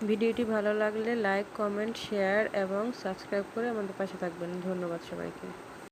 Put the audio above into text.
ভিডিওটি ভালো লাগলে লাইক, কমেন্ট, শেয়ার এবং সাবস্ক্রাইব করে আমাদের পাশে থাকবেন। ধন্যবাদ সবাইকে।